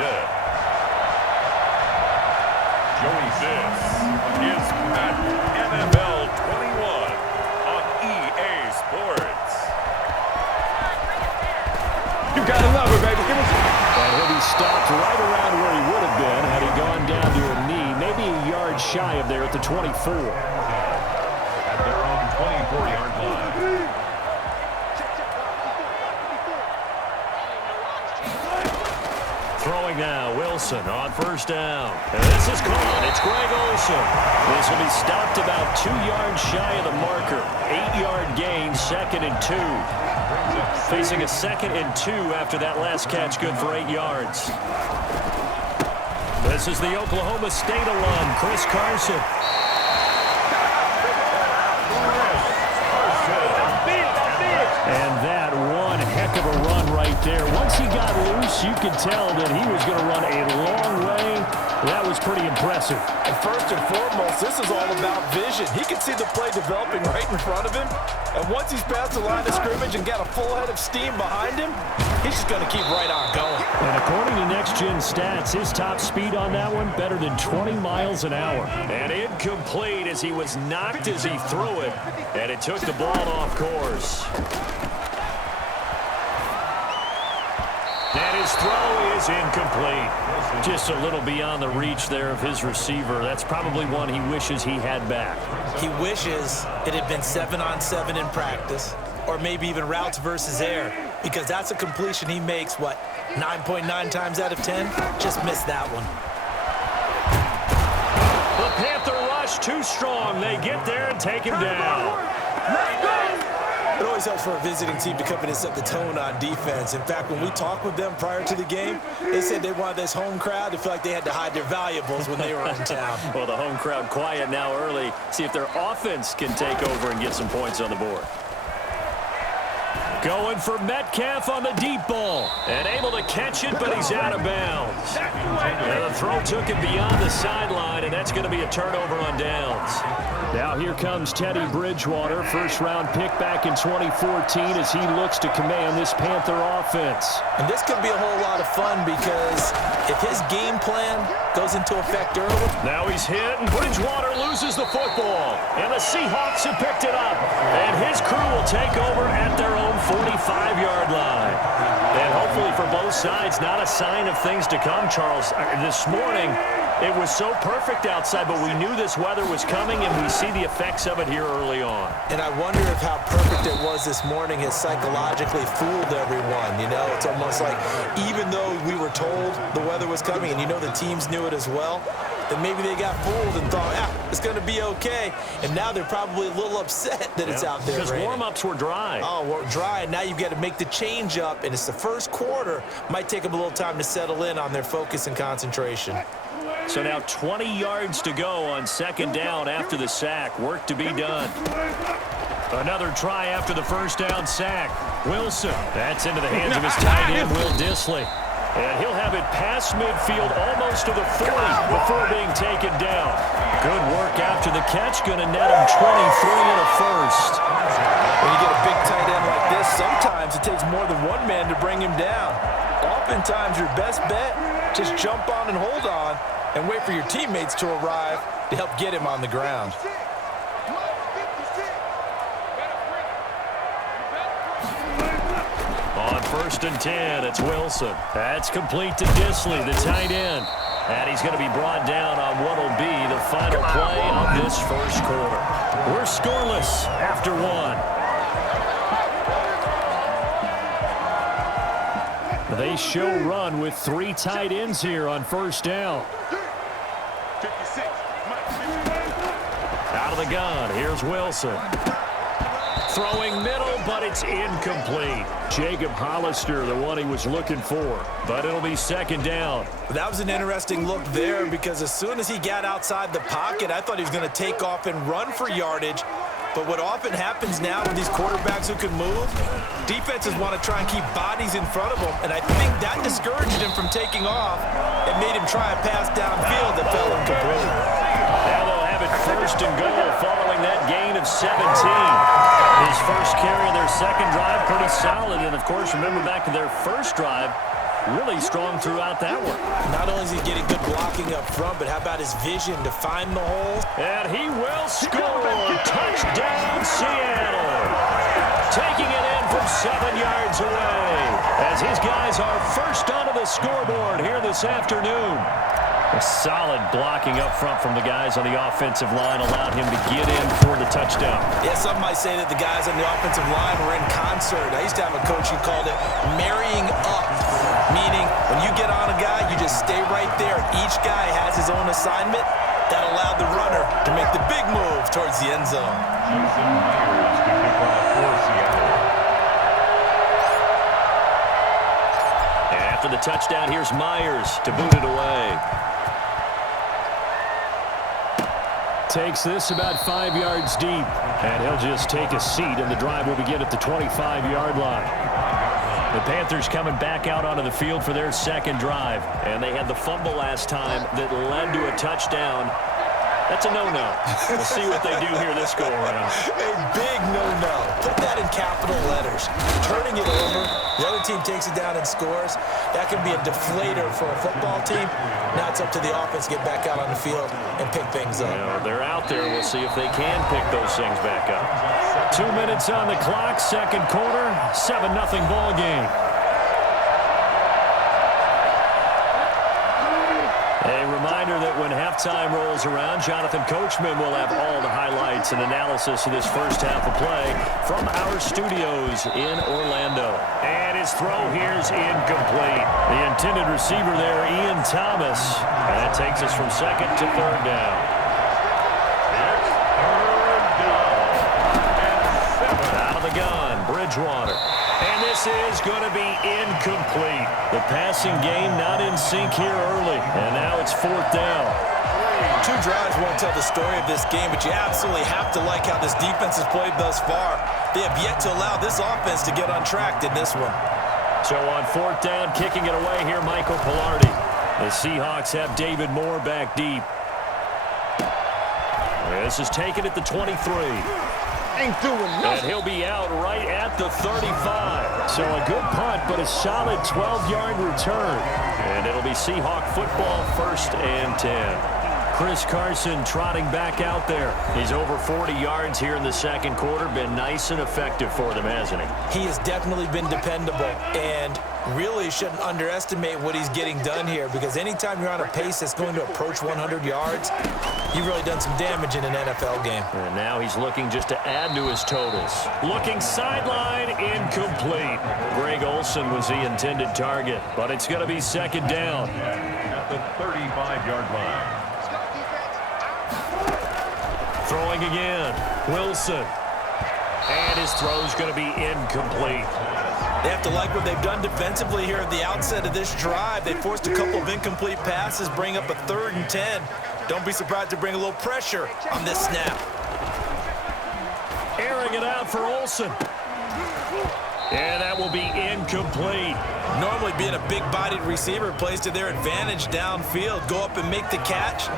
set. This is Madden NFL 21 on EA Sports. You gotta love it, baby. Give us. And he'll be stopped right around where he would have been had he gone down to a knee, maybe a yard shy of there at the 24. At their own 24-yard line. Throwing now, Wilson on first down. And this is caught. It's Greg Olsen. This will be stopped about 2 yards shy of the marker. 8-yard gain, 2nd and 2. Facing a 2nd and 2 after that last catch, good for 8 yards. This is the Oklahoma State alum, Chris Carson. And that one heck of a run right there. Once he got loose, you could tell that he was going to run a long way. That was pretty impressive. And first and foremost, this is all about vision. He can see the play developing right in front of him. And once he's past the line of scrimmage and got a full head of steam behind him, he's just going to keep right on going. And according to Next Gen Stats, his top speed on that one, better than 20 miles an hour. And incomplete as he was knocked as he threw it. And it took the ball off course. And his throw is incomplete. Just a little beyond the reach there of his receiver. That's probably one he wishes he had back. He wishes it had been 7-on-7 in practice, or maybe even routes versus air, because that's a completion he makes, 9.9 times out of 10? Just missed that one. The Panther rush too strong. They get there and take him down. It always helps for a visiting team to come in and set the tone on defense. In fact, when we talked with them prior to the game, they said they wanted this home crowd to feel like they had to hide their valuables when they were in town. Well, the home crowd quiet now early. See if their offense can take over and get some points on the board. Going for Metcalf on the deep ball. And able to catch it, but he's out of bounds. And the throw took him beyond the sideline, and that's going to be a turnover on downs. Now here comes Teddy Bridgewater, first-round pick back in 2014 as he looks to command this Panther offense. And this could be a whole lot of fun because if his game plan goes into effect early. Now he's hit, and Bridgewater loses the football. And the Seahawks have picked it up. And his crew will take over at their own 45-yard line. And hopefully for both sides, not a sign of things to come, Charles. This morning, it was so perfect outside, but we knew this weather was coming, and we see the effects of it here early on. And I wonder if how perfect it was this morning has psychologically fooled everyone. You know, it's almost like even though we were told the weather was coming, and you know the teams knew it as well, then maybe they got fooled and thought, it's going to be okay. And now they're probably a little upset that it's out there because raining. Warm-ups were dry. Oh, we're dry, and now you've got to make the change up, and it's the first quarter. Might take them a little time to settle in on their focus and concentration. So now 20 yards to go on second down after the sack. Work to be done. Another try after the first down sack. Wilson. That's into the hands of his tight end, Will Dissly. And he'll have it past midfield almost to the 40 before being taken down. Good work after the catch. Going to net him 23 and a first. When you get a big tight end like this, sometimes it takes more than one man to bring him down. Oftentimes, your best bet, just jump on and hold on and wait for your teammates to arrive to help get him on the ground. On 1st and 10, it's Wilson. That's complete to Dissly, the tight end. And he's going to be brought down on what will be the final play of this first quarter. We're scoreless after one. They show run with 3 tight ends here on first down. Out of the gun, here's Wilson. Throwing middle, but it's incomplete. Jacob Hollister, the one he was looking for. But it'll be second down. That was an interesting look there because as soon as he got outside the pocket, I thought he was going to take off and run for yardage. But what often happens now with these quarterbacks who can move, defenses want to try and keep bodies in front of them. And I think that discouraged him from taking off and made him try a pass downfield that fell incomplete. Now they'll have it 1st and goal following that gain of 17. His first carry of their second drive, pretty solid. And, of course, remember back to their first drive, really strong throughout that one. Not only is he getting good blocking up front, but how about his vision to find the holes? And he will score. Touchdown, Seattle. Taking it in from 7 yards away as his guys are first onto the scoreboard here this afternoon. A solid blocking up front from the guys on the offensive line allowed him to get in for the touchdown. Yeah, some might say that the guys on the offensive line were in concert. I used to have a coach who called it marrying up, meaning when you get on a guy, you just stay right there. Each guy has his own assignment. That allowed the runner to make the big move towards the end zone. Jason Myers to kick off for Seattle. And after the touchdown, here's Myers to boot it away. Takes this about 5 yards deep, and he'll just take a seat, and the drive will begin at the 25-yard line. The Panthers coming back out onto the field for their second drive, and they had the fumble last time that led to a touchdown. That's a no-no. We'll see what they do here this go-around. A big no-no. Put that in capital letters. Turning it over, the other team takes it down and scores. That can be a deflator for a football team. Now it's up to the offense to get back out on the field and pick things up. They're out there. We'll see if they can pick those things back up. 2 minutes on the clock, second quarter, 7-0 ball game. A reminder that when halftime rolls around, Jonathan Coachman will have all the highlights and analysis of this first half of play from our studios in Orlando. And his throw here is incomplete. The intended receiver there, Ian Thomas. And that takes us from second to third down. Out of the gun, Bridgewater. And this is going to be incomplete. The passing game not in sync here early. And now it's fourth down. 2 drives won't tell the story of this game, but you absolutely have to like how this defense has played thus far. They have yet to allow this offense to get on track in this one. So on fourth down, kicking it away here, Michael Pilardi. The Seahawks have David Moore back deep. This is taken at the 23. Ain't doing nothing. And he'll be out right at the 35. So a good punt, but a solid 12-yard return. And it'll be Seahawk football, 1st and 10. Chris Carson trotting back out there. He's over 40 yards here in the second quarter. Been nice and effective for them, hasn't he? He has definitely been dependable, and really shouldn't underestimate what he's getting done here, because anytime you're on a pace that's going to approach 100 yards, you've really done some damage in an NFL game. And now he's looking just to add to his totals. Looking sideline, incomplete. Greg Olsen was the intended target, but it's going to be second down. At the 35-yard line. Throwing again, Wilson. And his throw's going to be incomplete. They have to like what they've done defensively here at the outset of this drive. They forced a couple of incomplete passes, bring up a 3rd and 10. Don't be surprised to bring a little pressure on this snap. Airing it out for Olsen. And that will be incomplete. Normally being a big-bodied receiver plays to their advantage downfield. Go up and make the catch,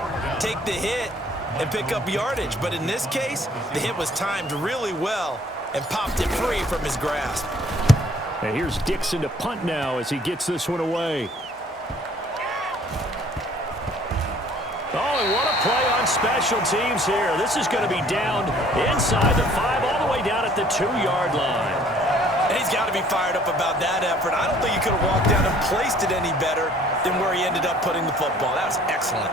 take the hit, and pick up yardage. But in this case, the hit was timed really well and popped it free from his grasp. And here's Dixon to punt now as he gets this one away. Oh, and what a play on special teams here. This is going to be down inside the 5, all the way down at the 2-yard line. And he's got to be fired up about that effort. I don't think he could have walked down and placed it any better than where he ended up putting the football. That was excellent.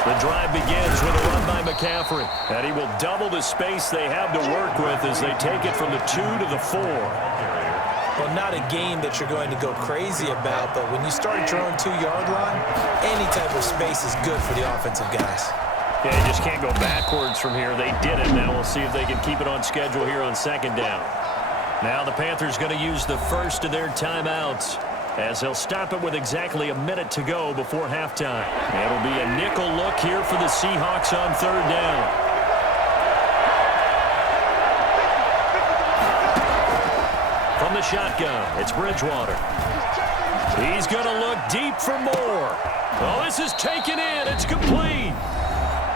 The drive begins with a run by McCaffrey. And he will double the space they have to work with as they take it from the 2 to the 4. Well, not a game that you're going to go crazy about, but when you start at your own 2-yard line, any type of space is good for the offensive guys. Yeah, you just can't go backwards from here. They did it. Now we'll see if they can keep it on schedule here on second down. Now the Panthers going to use the first of their timeouts, as they'll stop it with exactly a minute to go before halftime. It'll be a nickel look here for the Seahawks on third down. From the shotgun, it's Bridgewater. He's going to look deep for more. Oh, this is taken in. It's complete.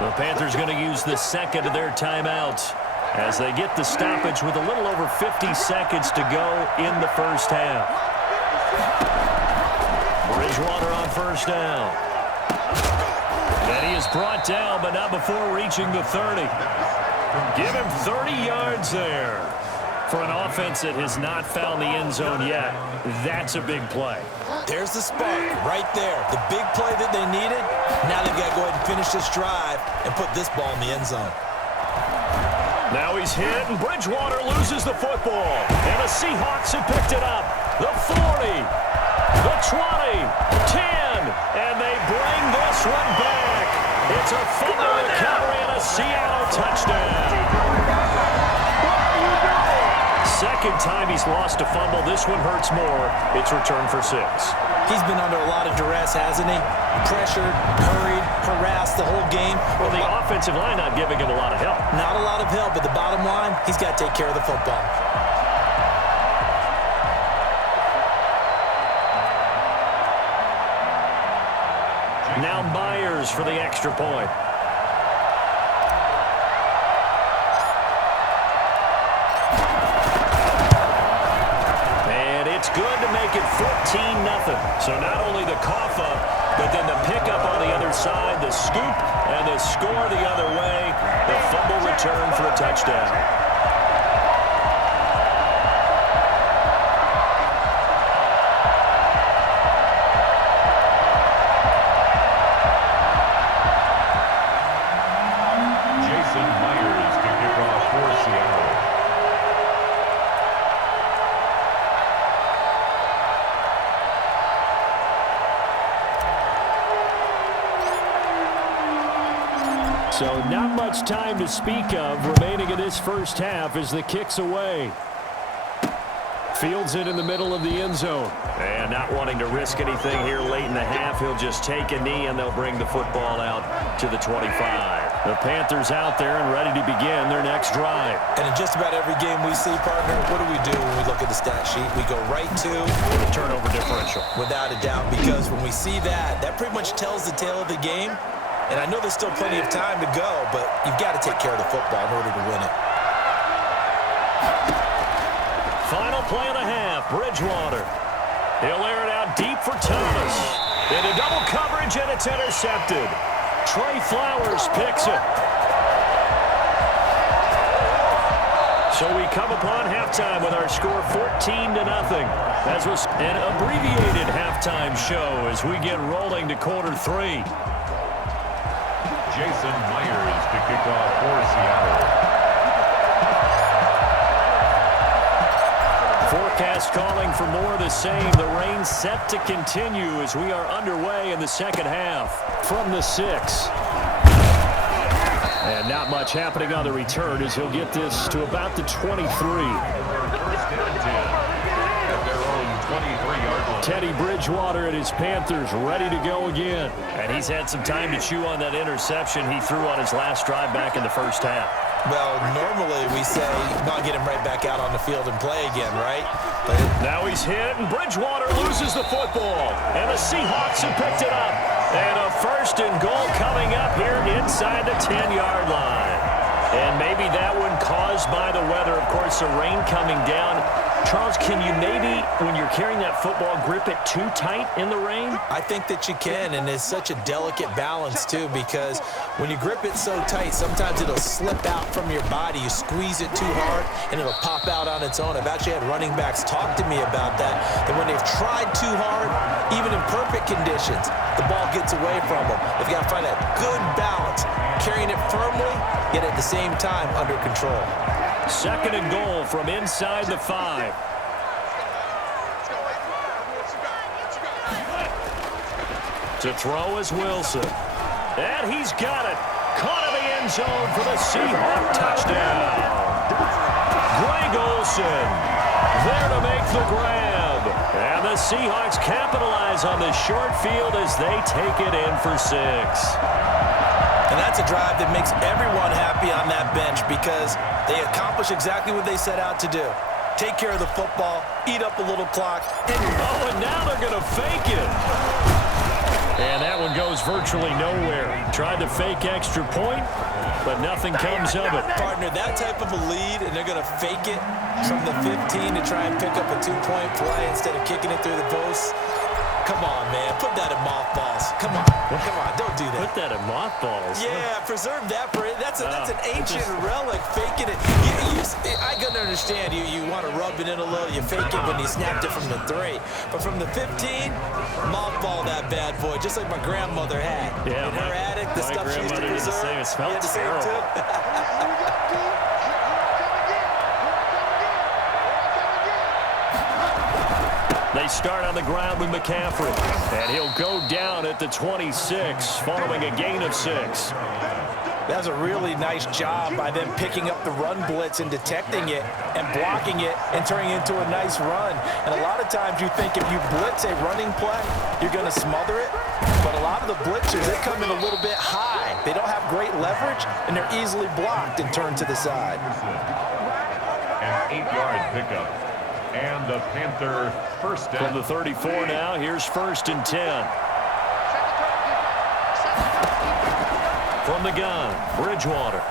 The Panthers going to use the second of their timeouts as they get the stoppage with a little over 50 seconds to go in the first half. Bridgewater on first down. And he is brought down, but not before reaching the 30. Give him 30 yards there. For an offense that has not found the end zone yet, that's a big play. There's the spark right there. The big play that they needed. Now they've got to go ahead and finish this drive and put this ball in the end zone. Now he's hit, and Bridgewater loses the football. And the Seahawks have picked it up. The 40, the 20, 10, and they bring this one back. It's a fumble recovery and a Seattle touchdown. Second time he's lost a fumble. This one hurts more. It's returned for 6. He's been under a lot of duress, hasn't he? Pressured, hurried, harassed the whole game. Well, the offensive line not giving him a lot of help. Not a lot of help, but the bottom line, he's got to take care of the football. Now Myers for the extra point. And it's good to make it 14-0. So not only the cough up, but then the pickup on the other side, the scoop, and the score the other way. The fumble return for a touchdown. So not much time to speak of remaining in this first half as the kick's away. Fields it in the middle of the end zone. And not wanting to risk anything here late in the half, he'll just take a knee and they'll bring the football out to the 25. The Panthers out there and ready to begin their next drive. And in just about every game we see, partner, what do we do when we look at the stat sheet? We go right to the turnover differential. Without a doubt, because when we see that, that pretty much tells the tale of the game. And I know there's still plenty of time to go, but you've got to take care of the football in order to win it. Final play of the half, Bridgewater. He'll air it out deep for Thomas. Into double coverage, and it's intercepted. Trey Flowers picks it. So we come upon halftime with our score 14-0. As was an abbreviated halftime show as we get rolling to quarter 3. Jason Myers to kick off for Seattle. Forecast calling for more of the same. The rain set to continue as we are underway in the second half from the 6. And not much happening on the return as he'll get this to about the 23. First and 10 at their own 23-yard line. Teddy Bridgewater and his Panthers ready to go again. And he's had some time to chew on that interception he threw on his last drive back in the first half. Well, normally we say not get him right back out on the field and play again, right? But now he's hit, and Bridgewater loses the football. And the Seahawks have picked it up. And a 1st and goal coming up here inside the 10-yard line. And maybe that one caused by the weather. Of course, the rain coming down. Charles, can you maybe, when you're carrying that football, grip it too tight in the rain? I think that you can, and it's such a delicate balance, too, because when you grip it so tight, sometimes it'll slip out from your body. You squeeze it too hard, and it'll pop out on its own. I've actually had running backs talk to me about that when they've tried too hard, even in perfect conditions, the ball gets away from them. They've got to find that good balance, carrying it firmly, yet at the same time under control. 2nd and goal from inside the 5. To throw is Wilson. And he's got it. Caught in the end zone for the Seahawk touchdown. Greg Olsen there to make the grab. And the Seahawks capitalize on this short field as they take it in for 6. And that's a drive that makes everyone happy on that bench because they accomplish exactly what they set out to do. Take care of the football, eat up a little clock. And now they're going to fake it. And that one goes virtually nowhere. Tried to fake extra point, but nothing comes of it. Partner, that type of a lead, and they're going to fake it from the 15 to try and pick up a 2-point play instead of kicking it through the post. Come on, man. Put that in mothballs. Come on. Come on. Don't do that. Put that in mothballs. Yeah, preserve that for it. That's an ancient relic. Faking it. I can understand you want to rub it in a little. You fake it when you snapped it from the 3. But from the 15, mothball that bad boy, just like my grandmother had. Yeah, in her attic, the stuff she used to preserve. It smelled terrible. They start on the ground with McCaffrey, and he'll go down at the 26 following a gain of 6. That's a really nice job by them picking up the run blitz and detecting it and blocking it and turning it into a nice run. And a lot of times you think if you blitz a running play, you're going to smother it. But a lot of the blitzers, they come in a little bit high. They don't have great leverage, and they're easily blocked and turned to the side. An 8-yard pickup. And the Panther first down. From the 34 now, here's 1st and 10. From the gun, Bridgewater.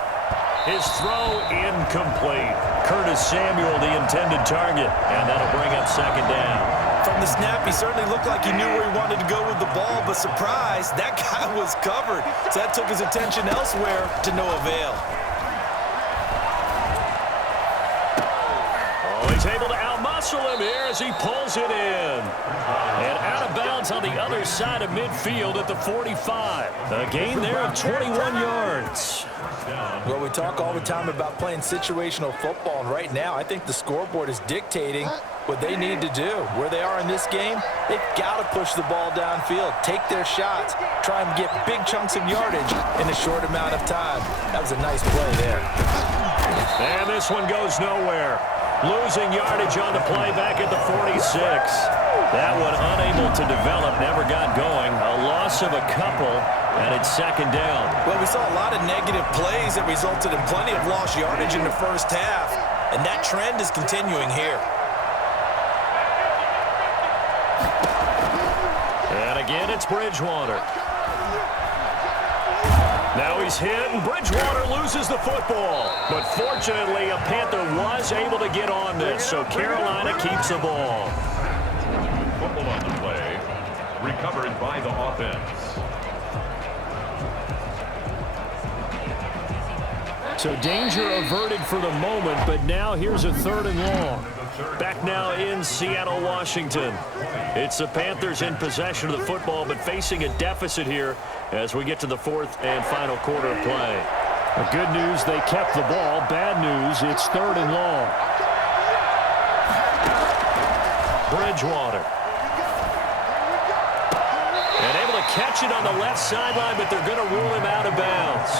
His throw incomplete. Curtis Samuel, the intended target, and that'll bring up 2nd down. From the snap, he certainly looked like he knew where he wanted to go with the ball, but surprise, that guy was covered. So that took his attention elsewhere to no avail. Oh, he's able to outmuscle him here as he pulls it in. And out of bounds on the other side of midfield at the 45. A gain there of 21 yards. Well, we talk all the time about playing situational football, and right now I think the scoreboard is dictating what they need to do. Where they are in this game, they've got to push the ball downfield, take their shots, try and get big chunks of yardage in a short amount of time. That was a nice play there. And this one goes nowhere. Losing yardage on the play back at the 46. That one unable to develop, never got going. A loss of a couple, and it's 2nd down. Well, we saw a lot of negative plays that resulted in plenty of lost yardage in the first half, and that trend is continuing here. And again, it's Bridgewater. Now he's hit, and Bridgewater loses the football. But fortunately, a Panther was able to get on this, so Carolina keeps the ball. Fumble on the play. Recovered by the offense. So danger averted for the moment, but now here's a 3rd and long. Back now in Seattle, Washington. It's the Panthers in possession of the football, but facing a deficit here as we get to the 4th and final quarter of play. Good news, they kept the ball. Bad news, it's 3rd and long. Bridgewater. And able to catch it on the left sideline, but they're going to rule him out of bounds.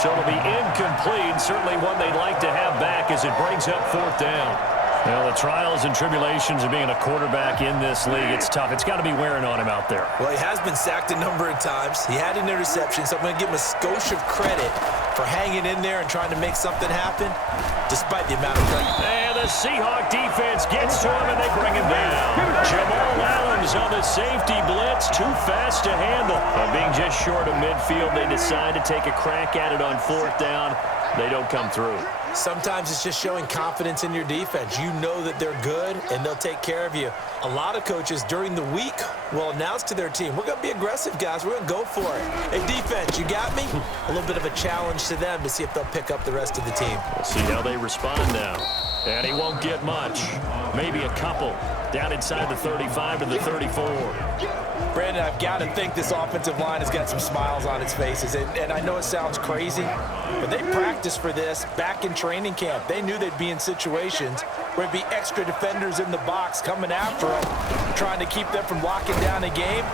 So it'll be incomplete, certainly one they'd like to have back as it brings up 4th down. Well, the trials and tribulations of being a quarterback in this league, it's tough. It's got to be wearing on him out there. Well, he has been sacked a number of times. He had an interception, so I'm going to give him a skosh of credit for hanging in there and trying to make something happen, despite the amount of pressure. And the Seahawk defense gets to him, and they bring him down. Jamal Adams on the safety blitz, too fast to handle. And being just short of midfield, they decide to take a crack at it on 4th down. They don't come through. Sometimes it's just showing confidence in your defense. You know that they're good, and they'll take care of you. A lot of coaches during the week will announce to their team, we're going to be aggressive, guys. We're going to go for it. Hey, defense, you got me? A little bit of a challenge to them to see if they'll pick up the rest of the team. We'll see how they respond now. And he won't get much. Maybe a couple. Down inside the 35 to the 34. Brandon, I've got to think this offensive line has got some smiles on its faces. And I know it sounds crazy, but they practiced for this back in training camp. They knew they'd be in situations where it'd be extra defenders in the box coming after them, trying to keep them from locking down a game.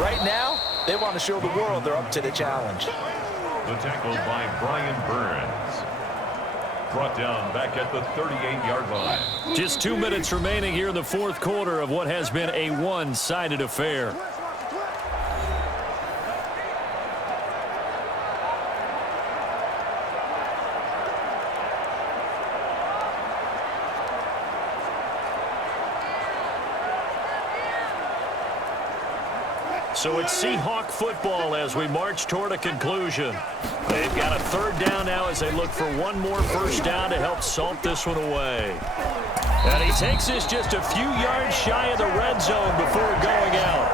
Right now, they want to show the world they're up to the challenge. The tackle by Brian Burns. Brought down back at the 38-yard line. Just 2 minutes remaining here in the 4th quarter of what has been a one-sided affair. So it's Seahawk football as we march toward a conclusion. They've got a third down now as they look for one more first down to help salt this one away. And he takes this just a few yards shy of the red zone before going out.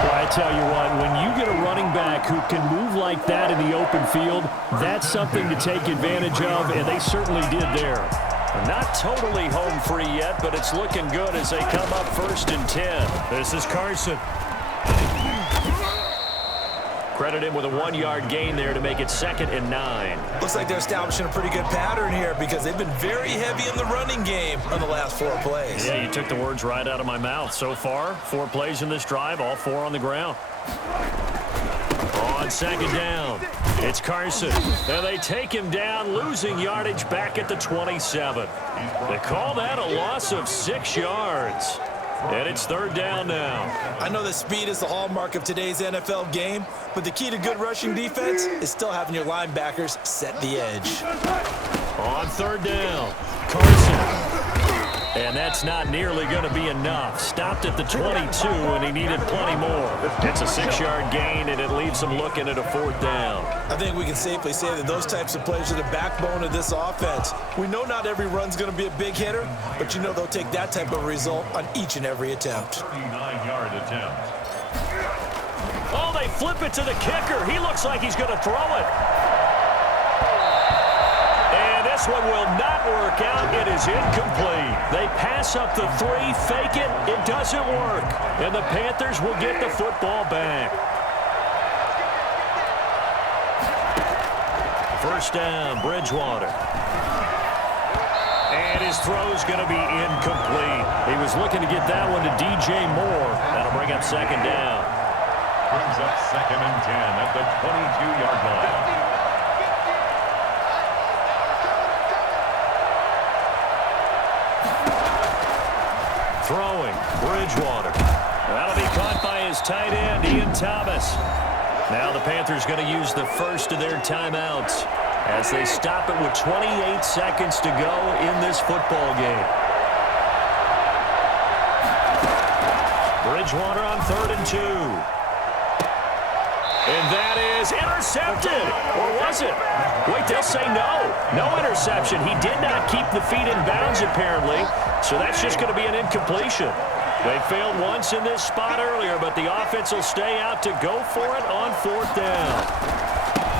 Well, I tell you what, when you get a running back who can move like that in the open field, that's something to take advantage of, and they certainly did there. Not totally home free yet, but it's looking good as they come up 1st and 10. This is Carson. Credit him with a 1-yard gain there to make it 2nd and 9. Looks like they're establishing a pretty good pattern here because they've been very heavy in the running game on the last 4 plays. Yeah, you took the words right out of my mouth. So far, 4 plays in this drive, all 4 on the ground. On 2nd down, it's Carson. And they take him down, losing yardage back at the 27. They call that a loss of 6 yards. And it's 3rd down now. I know that speed is the hallmark of today's NFL game, but the key to good rushing defense is still having your linebackers set the edge. On 3rd down, Carson. And that's not nearly going to be enough. Stopped at the 22, and he needed plenty more. It's a 6-yard gain, and it leaves him looking at a 4th down. I think we can safely say that those types of plays are the backbone of this offense. We know not every run's going to be a big hitter, but you know they'll take that type of result on each and every attempt. 39-yard attempt. Oh, they flip it to the kicker. He looks like he's going to throw it. And this one will not work out. It is incomplete. They pass up the 3, fake it. It doesn't work. And the Panthers will get the football back. 1st down, Bridgewater. And his throw's going to be incomplete. He was looking to get that one to DJ Moore. That'll bring up 2nd down. Brings up 2nd and 10 at the 22-yard line. Throwing, Bridgewater. That'll be caught by his tight end, Ian Thomas. Now the Panthers going to use the first of their timeouts as they stop it with 28 seconds to go in this football game. Bridgewater on 3rd and 2. And that is intercepted. Or was it? Wait, they'll say no. No interception. He did not keep the feet in bounds, apparently. So that's just going to be an incompletion. They failed once in this spot earlier, but the offense will stay out to go for it on 4th down.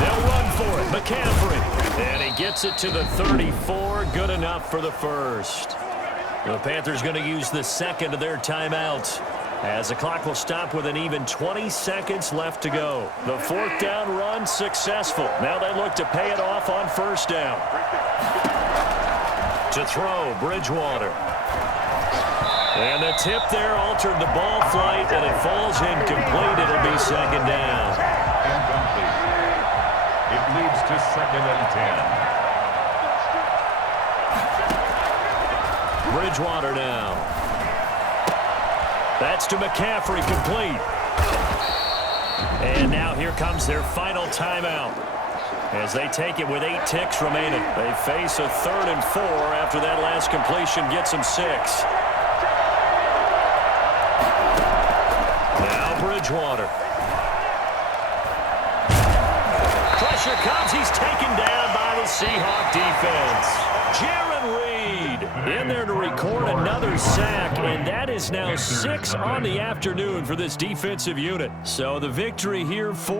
They'll run for it. McCaffrey. And he gets it to the 34. Good enough for the first. The Panthers going to use the 2nd of their timeouts, as the clock will stop with an even 20 seconds left to go. The 4th down run successful. Now they look to pay it off on 1st down. To throw, Bridgewater. And the tip there altered the ball flight, and it falls incomplete. It'll be 2nd down. Incomplete. It leads to 2nd and 10. Bridgewater now. That's to McCaffrey, complete. And now here comes their final timeout as they take it with 8 ticks remaining. They face a 3rd and 4 after that last completion gets them 6. Now Bridgewater. Pressure comes. He's taken down by the Seahawk defense. Jaron Reed in there to record another sack, and that is now 6 on the afternoon for this defensive unit. So the victory here for